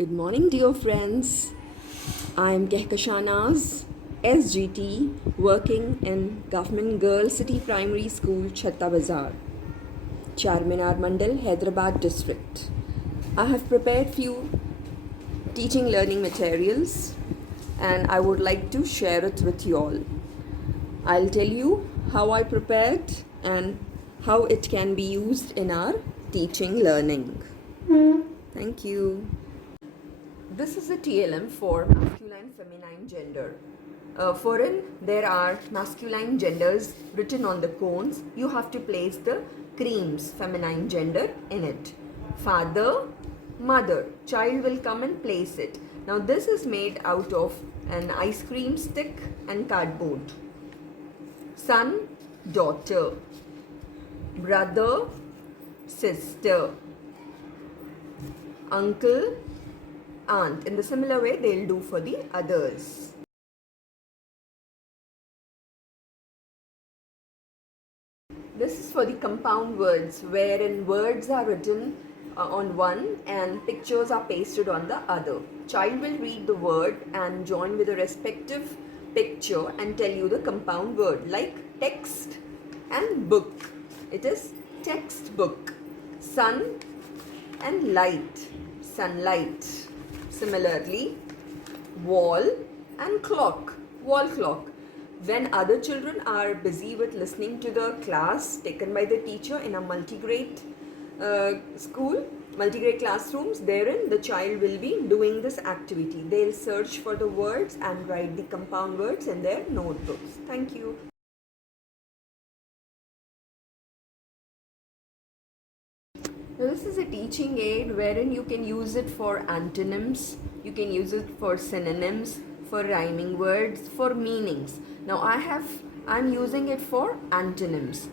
Good morning, dear friends. I'm Kehkashan Naaz, S.G.T, working in Government Girls City Primary School, Chattabazar, Charminar mandal, Hyderabad district. I have prepared few teaching learning materials and I would like to share it with you all. I'll tell you how I prepared and how it can be used in our teaching learning. Thank you. This is a TLM for masculine, feminine, gender. For there are masculine genders written on the cones. You have to place the creams, feminine gender, in it. Father, mother. Child will come and place it. Now this is made out of an ice cream stick and cardboard. Son, daughter. Brother, sister. Uncle, aunt. In the similar way they'll do for the others. This is for the compound words, wherein words are written on one and pictures are pasted on the other. Child will read the word and join with the respective picture and tell you the compound word, like text and book. It is textbook. Sun and light, sunlight. Similarly, wall and clock, wall clock. When other children are busy with listening to the class taken by the teacher in a multi-grade school, multi-grade classrooms, therein the child will be doing this activity. They'll search for the words and write the compound words in their notebooks. Thank you. This is a teaching aid wherein you can use it for antonyms, you can use it for synonyms, for rhyming words, for meanings. Now I'm using it for antonyms.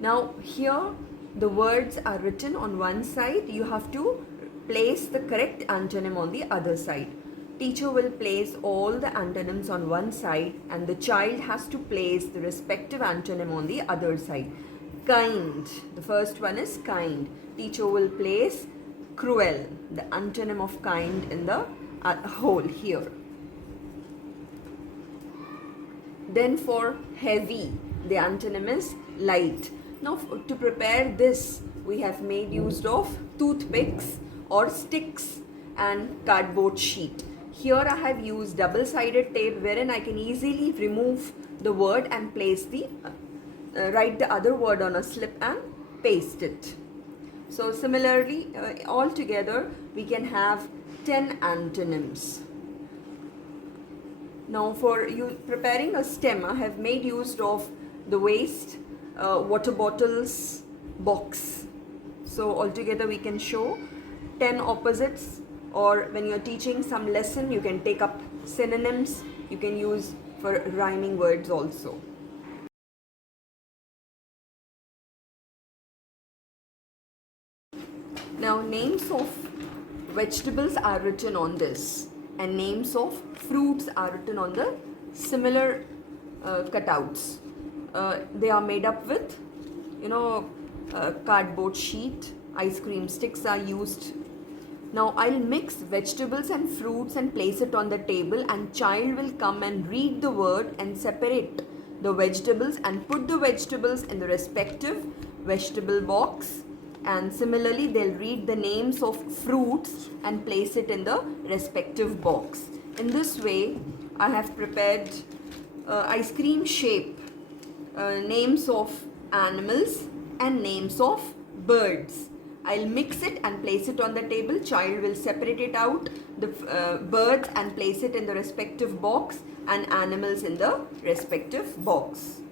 Now here the words are written on one side, you have to place the correct antonym on the other side. Teacher will place all the antonyms on one side and the child has to place the respective antonym on the other side. Kind, the first one is kind. Teacher will place cruel, the antonym of kind, in the hole here. Then for heavy, the antonym is light. Now to prepare this, we have made use of toothpicks or sticks and cardboard sheet. Here I have used double-sided tape wherein I can easily remove the word and place the write the other word on a slip and paste it. So similarly, all together we can have 10 antonyms. Now for you preparing a stem, I have made use of the waste, water bottles, box. So altogether we can show 10 opposites, or when you are teaching some lesson you can take up synonyms, you can use for rhyming words also. Now names of vegetables are written on this and names of fruits are written on the similar cutouts. They are made up with cardboard sheet, ice cream sticks are used. Now I'll mix vegetables and fruits and place it on the table and child will come and read the word and separate the vegetables and put the vegetables in the respective vegetable box. And similarly they'll read the names of fruits and place it in the respective box. In this way I have prepared ice cream shape, names of animals and names of birds. I'll mix it and place it on the table. Child will separate it out, the birds, and place it in the respective box and animals in the respective box.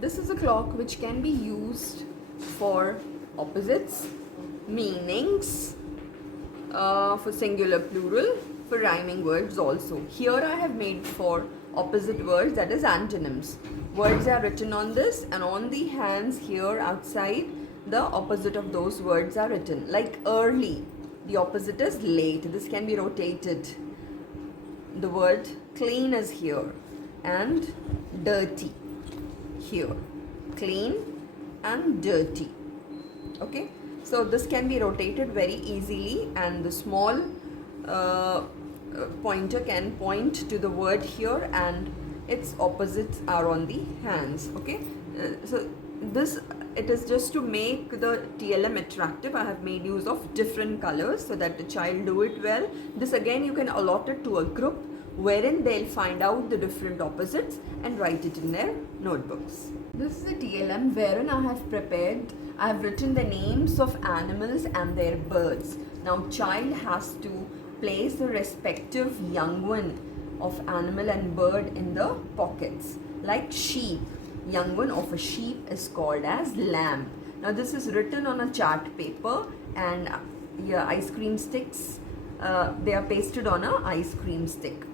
This is a clock which can be used for opposites, meanings, for singular plural, for rhyming words also. Here I have made for opposite words, that is antonyms. Words are written on this and on the hands here outside the opposite of those words are written. Like early, the opposite is late. This can be rotated. The word clean is here and dirty here. Clean and dirty. Okay, so this can be rotated very easily, and the small pointer can point to the word here, and its opposites are on the hands. Okay, so this, it is just to make the TLM attractive. I have made use of different colors so that the child do it well. This again you can allot it to a group wherein they'll find out the different opposites and write it in their notebooks. This is a TLM wherein I have written the names of animals and their birds. Now child has to place the respective young one of animal and bird in the pockets. Like sheep, young one of a sheep is called as lamb. Now this is written on a chart paper, and yeah, ice cream sticks, they are pasted on a ice cream stick.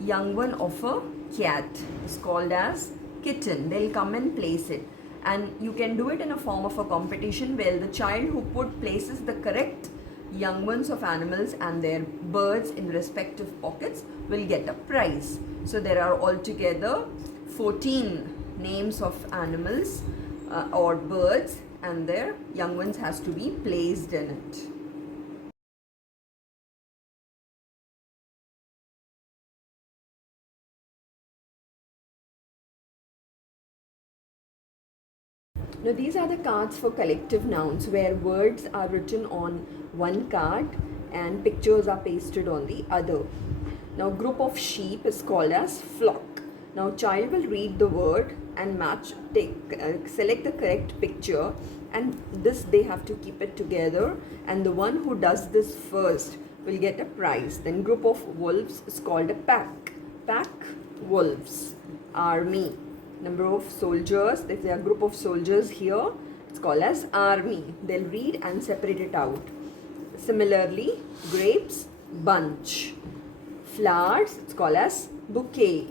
Young one of a cat is called as kitten. They'll come and place it, and you can do it in a form of a competition where the child who places the correct young ones of animals and their birds in respective pockets will get a prize. So there are altogether 14 names of animals or birds, and their young ones has to be placed in it. Now these are the cards for collective nouns, where words are written on one card and pictures are pasted on the other. Now group of sheep is called as flock. Now child will read the word and select the correct picture, and this they have to keep it together, and the one who does this first will get a prize. Then group of wolves is called a pack. Pack, wolves. Army, number of soldiers. If there are a group of soldiers here, it's called as army. They'll read and separate it out. Similarly, grapes, bunch. Flowers, it's called as bouquet.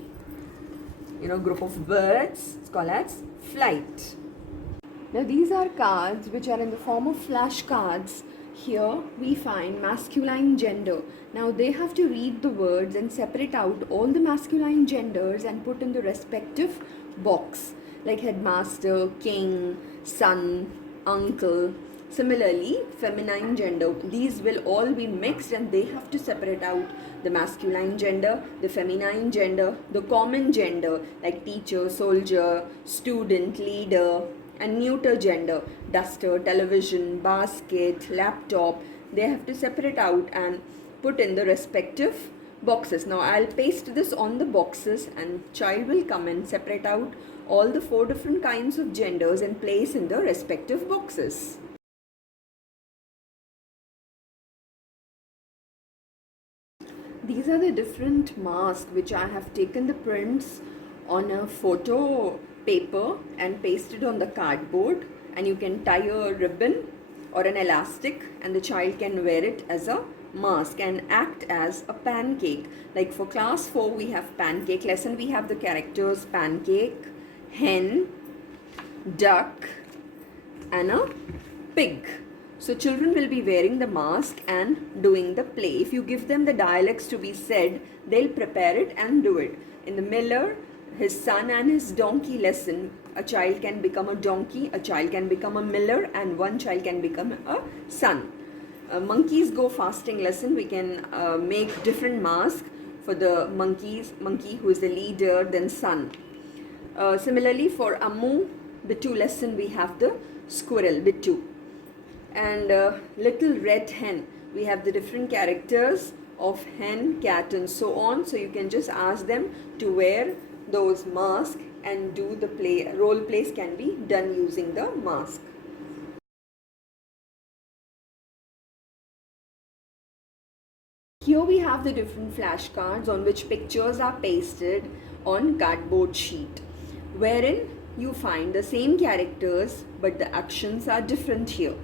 Group of birds, it's called as flight. Now these are cards which are in the form of flashcards. Here we find masculine gender. Now they have to read the words and separate out all the masculine genders and put in the respective box, like headmaster, king, son, uncle. Similarly, feminine gender, these will all be mixed, and they have to separate out the masculine gender, the feminine gender, the common gender like teacher, soldier, student, leader, and neuter gender, duster, television, basket, laptop. They have to separate out and put in the respective boxes. Now I'll paste this on the boxes, and child will come and separate out all the 4 different kinds of genders and place in the respective boxes. These are the different masks which I have taken the prints on a photo paper and pasted on the cardboard, and you can tie a ribbon or an elastic, and the child can wear it as a mask and act as a pancake. Like for class 4 we have pancake lesson. We have the characters pancake, hen, duck, and a pig. So children will be wearing the mask and doing the play. If you give them the dialects to be said, they'll prepare it and do it. In the miller, his son and his donkey lesson, a child can become a donkey, a child can become a miller, and one child can become a son. Monkeys go fasting lesson, we can make different masks for the monkey who is the leader, then son. Similarly for Ammu Bittu lesson, we have the squirrel Bittu. And little red hen, we have the different characters of hen, cat, and so on. So you can just ask them to wear those masks and do the play. Role plays can be done using the mask. Here we have the different flashcards on which pictures are pasted on cardboard sheet, wherein you find the same characters but the actions are different here.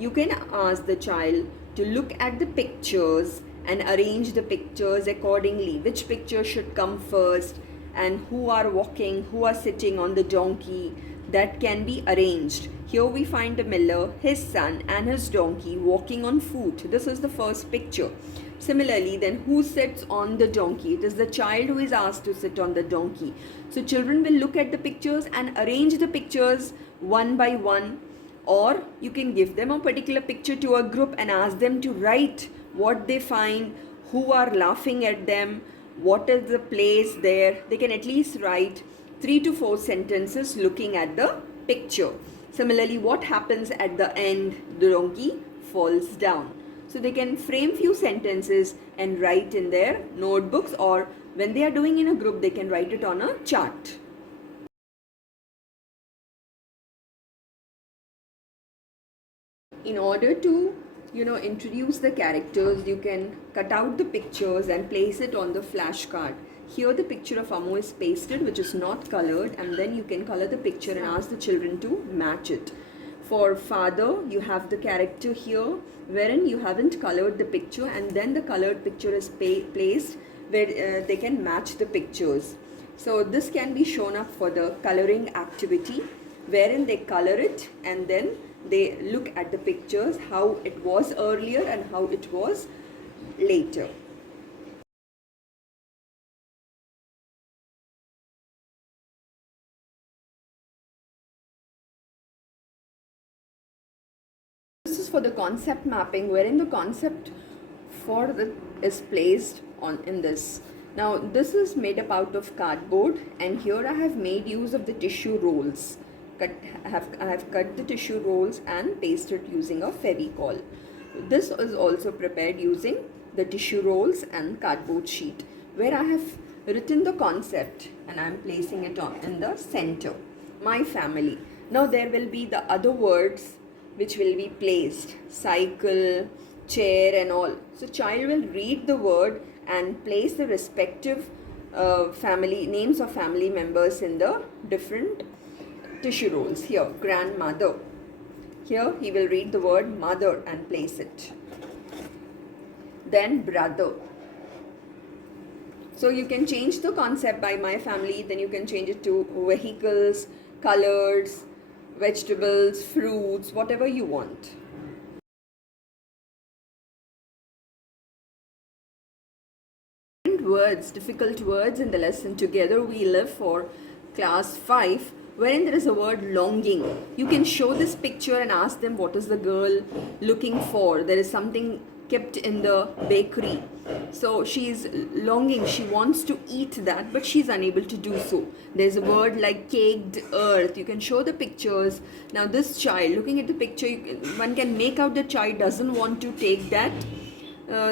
You can ask the child to look at the pictures and arrange the pictures accordingly. Which picture should come first, and who are walking, who are sitting on the donkey, that can be arranged. Here we find a miller, his son and his donkey walking on foot. This is the first picture. Similarly, then who sits on the donkey? It is the child who is asked to sit on the donkey. So children will look at the pictures and arrange the pictures one by one or you can give them a particular picture to a group and ask them to write what they find, who are laughing at them, what is the place there. They can at least write 3 to 4 sentences looking at the picture. Similarly, what happens at the end? The donkey falls down. So they can frame few sentences and write in their notebooks, or when they are doing in a group, they can write it on a chart. In order to introduce the characters, you can cut out the pictures and place it on the flashcard. Here the picture of Ammo is pasted, which is not colored, and then you can color the picture and ask the children to match it. For father, you have the character here wherein you haven't colored the picture, and then the colored picture is placed where they can match the pictures. So this can be shown up for the coloring activity, wherein they color it and then they look at the pictures, how it was earlier and how it was later. This is for the concept mapping, wherein the concept for the is placed on in this. Now this is made up out of cardboard, and here I have made use of the tissue rolls. I have cut the tissue rolls and pasted using a Fevicol. This is also prepared using the tissue rolls and cardboard sheet, where I have written the concept and I am placing it on in the center. My family. Now there will be the other words which will be placed, cycle, chair and all. So child will read the word and place the respective family names of family members in the different tissue rolls. Here, grandmother. Here he will read the word mother and place it. Then brother. So you can change the concept by my family, then you can change it to vehicles, colors, vegetables, fruits, whatever you want. Words, difficult words in the lesson Together We Live for class 5, wherein there is a word longing. You can show this picture and ask them what is the girl looking for. There is something kept in the bakery. So she is longing, she wants to eat that, but she is unable to do so. There's a word like caked earth. You can show the pictures. Now this child, looking at the picture, one can make out the child doesn't want to take that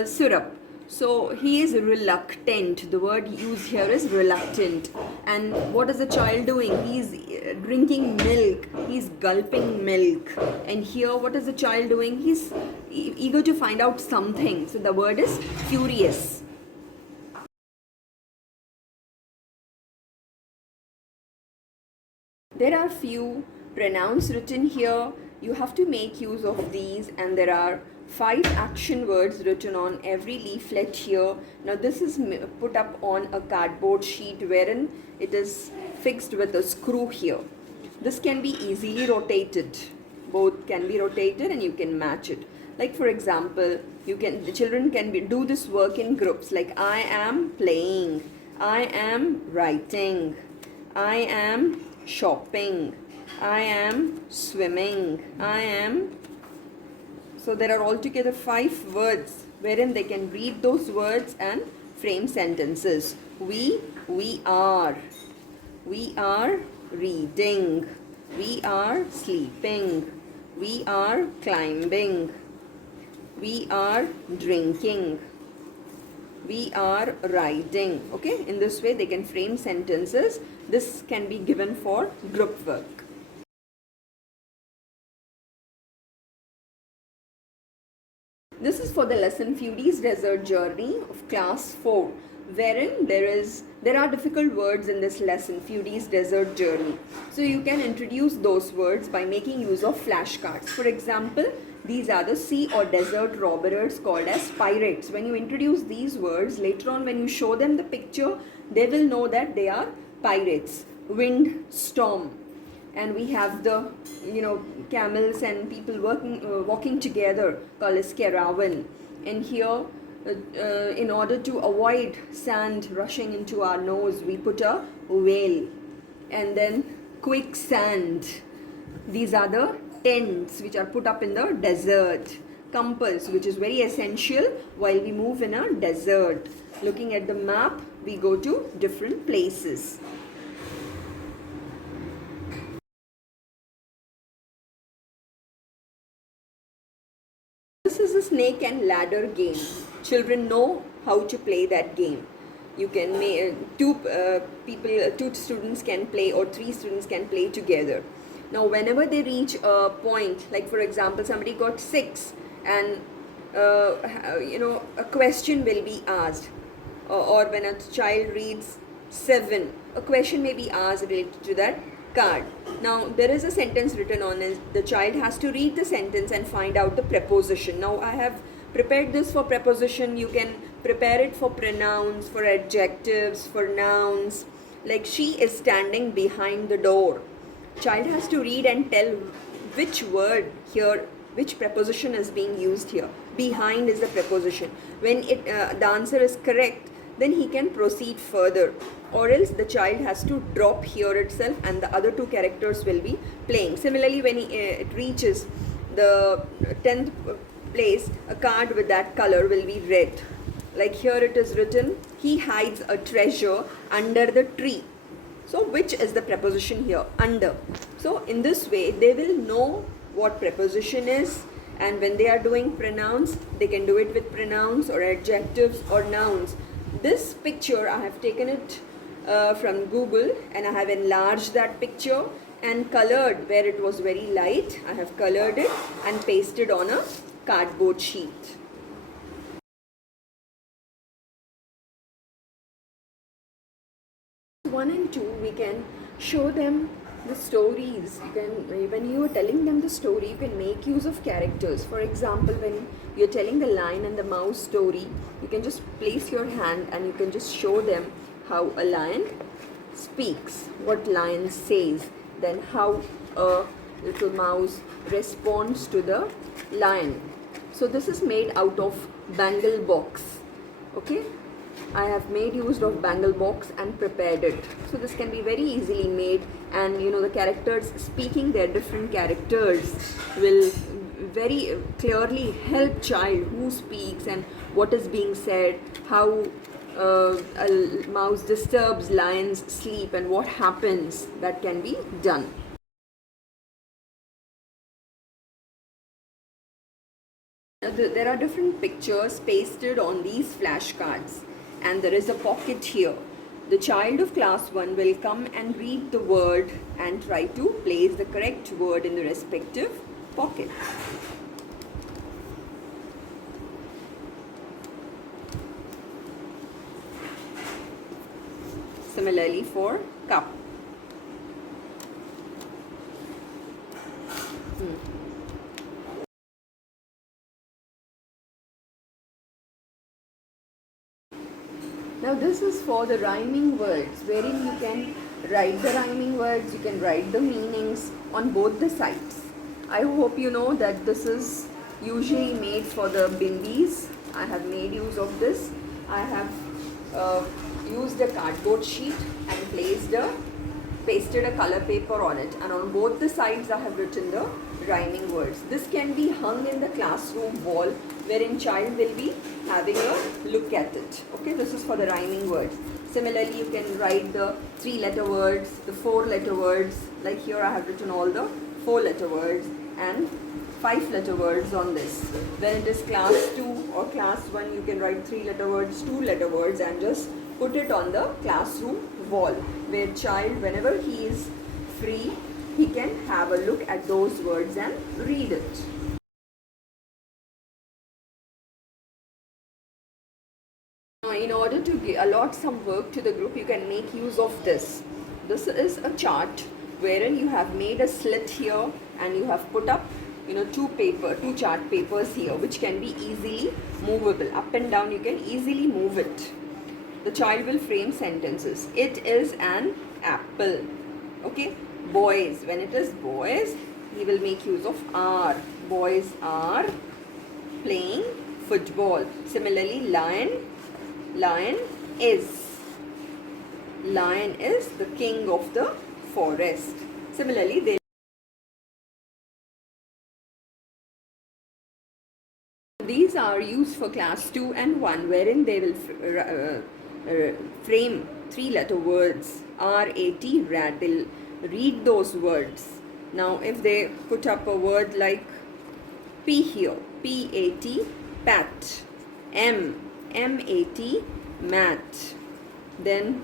syrup. So he is reluctant. The word used here is reluctant. And what is the child doing? He is drinking milk. He is gulping milk. And here what is the child doing? He is eager to find out something. So the word is curious. There are few pronouns written here. You have to make use of these, and there are 5 action words written on every leaflet here. Now this is put up on a cardboard sheet wherein it is fixed with a screw here. This can be easily rotated. Both can be rotated and you can match it. Like for example, the children can do this work in groups, like I am playing, I am writing, I am shopping, I am swimming, I am. So there are altogether 5 words wherein they can read those words and frame sentences. We are reading, we are sleeping, we are climbing, we are drinking, we are riding. Okay, in this way they can frame sentences. This can be given for group work. This is for the lesson Foodie's Desert Journey of class 4, wherein there are difficult words in this lesson, Foodie's Desert Journey. So you can introduce those words by making use of flashcards. For example, these are the sea or desert robbers called as pirates. When you introduce these words, later on when you show them the picture, they will know that they are pirates. Wind, storm. And we have the camels and people walking together called as caravan. And here in order to avoid sand rushing into our nose, we put a whale. And then quicksand. These are the tents which are put up in the desert, compass which is very essential while we move in a desert. Looking at the map, we go to different places. This is a snake and ladder game. Children know how to play that game. You can make two students can play, or three students can play together. Now, whenever they reach a point, like for example, somebody got 6, and a question will be asked, or when a child reads 7, a question may be asked related to that card. Now, there is a sentence written on it. The child has to read the sentence and find out the preposition. Now, I have prepared this for preposition. You can prepare it for pronouns, for adjectives, for nouns. Like, she is standing behind the door. Child has to read and tell which word here, which preposition is being used here. Behind is the preposition. When the answer is correct, then he can proceed further, or else the child has to drop here itself and the other two characters will be playing. Similarly, when it reaches the 10th place, a card with that color will be red. Like here it is written, he hides a treasure under the tree. So which is the preposition here? Under. So in this way they will know what preposition is, and when they are doing pronouns, they can do it with pronouns or adjectives or nouns. This picture, I have taken it from Google, and I have enlarged that picture and colored where it was very light. I have colored it and pasted on a cardboard sheet. One and two, we can show them the stories. When you are telling them the story, you can make use of characters. For example, when you're telling the lion and the mouse story, you can just place your hand and you can just show them how a lion speaks, what lion says, then how a little mouse responds to the lion. So this is made out of bangle box. Okay, I have made use of bangle box and prepared it. So this can be very easily made, and the characters speaking their different characters will very clearly help child who speaks and what is being said, how a mouse disturbs lion's sleep and what happens. That can be done. There are different pictures pasted on these flashcards, and there is a pocket here. The child of class 1 will come and read the word and try to place the correct word in the respective pocket. Similarly for cup. Now this is for the rhyming words, wherein you can write the rhyming words, you can write the meanings on both the sides. I hope you know that this is usually made for the bindis. I have made use of this. I have used a cardboard sheet and pasted a color paper on it, and on both the sides I have written the rhyming words. This can be hung in the classroom wall, wherein child will be having a look at it. Okay, this is for the rhyming words. Similarly, you can write the 3-letter words, the 4-letter words. Like here I have written all the 4-letter words and 5-letter words on this. When it is class 2 or class 1, you can write 3-letter words, 2-letter words, and just put it on the classroom wall, where child, whenever he is free, he can have a look at those words and read it. In order to allot some work to the group, you can make use of this. This is a chart wherein you have made a slit here and you have put up two chart papers here, which can be easily movable. Up and down you can easily move it. The child will frame sentences. It is an apple. Okay, boys, when it is boys, he will make use of are. Boys are playing football. Similarly, lion is the king of the forest. Similarly, they These are used for class 2 and 1, wherein they will frame 3-letter words. R-A-T, rat. They'll read those words. Now, if they put up a word like P here, P-A-T, pat. M, M-A-T, mat. Then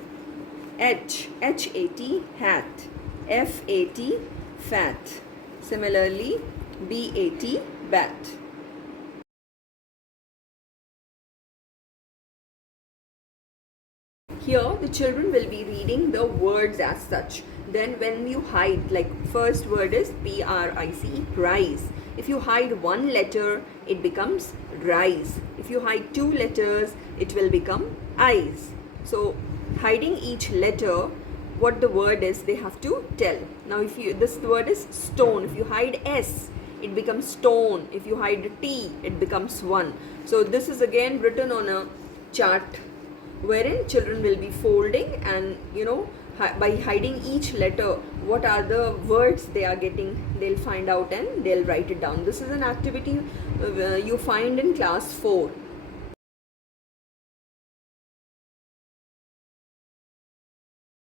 H, H-A-T, hat. F-A-T, fat. Similarly, B-A-T, bat. Here the children will be reading the words as such. Then when you hide, like first word is P-R-I-C, price. If you hide one letter, it becomes rise. If you hide 2 letters, it will become eyes. So hiding each letter, what the word is, they have to tell. Now if you, this word is stone. If you hide S, it becomes stone. If you hide T, it becomes one. So this is again written on a chart, wherein children will be folding and by hiding each letter, what are the words they are getting, they'll find out and they'll write it down. This is an activity you find in class 4.